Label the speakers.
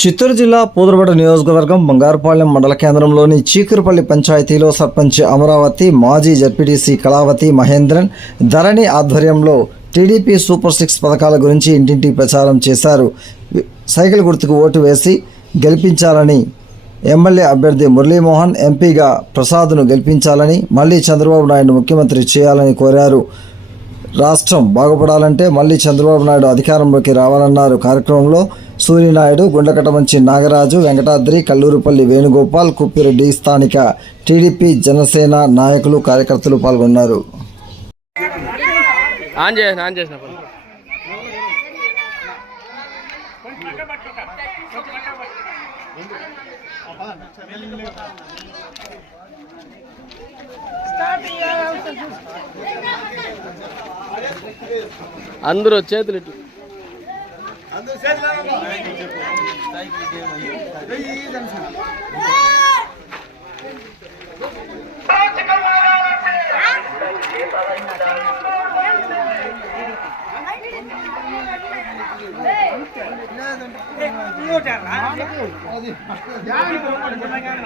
Speaker 1: చిత్తూరు జిల్లా పూదరపేట నియోజకవర్గం బంగారుపాలెం మండల కేంద్రంలోని చీకురుపల్లి పంచాయతీలో సర్పంచ్ అమరావతి మాజీ జడ్పీటీసీ కళావతి మహేంద్రన్ ధరణి ఆధ్వర్యంలో టీడీపీ సూపర్ సిక్స్ పథకాల గురించి ఇంటింటి ప్రచారం చేశారు. సైకిల్ గుర్తుకు ఓటు వేసి గెలిపించాలని ఎమ్మెల్యే అభ్యర్థి మురళీమోహన్ ఎంపీగా ప్రసాద్ను గెలిపించాలని మళ్ళీ చంద్రబాబు నాయుడు ముఖ్యమంత్రి చేయాలని కోరారు. రాష్ట్రం బాగుపడాలంటే మళ్ళీ చంద్రబాబు నాయుడు అధికారంలోకి రావాలన్నారు. కార్యక్రమంలో సూర్యనాయుడు గుండకటమంచి నాగరాజు వెంకటాద్రి కల్లూరుపల్లి వేణుగోపాల్ కుప్పిరెడ్డి స్థానిక టీడీపీ జనసేన నాయకులు కార్యకర్తలు పాల్గొన్నారు.
Speaker 2: అందరూ చేతులు ఇటు. లేదండి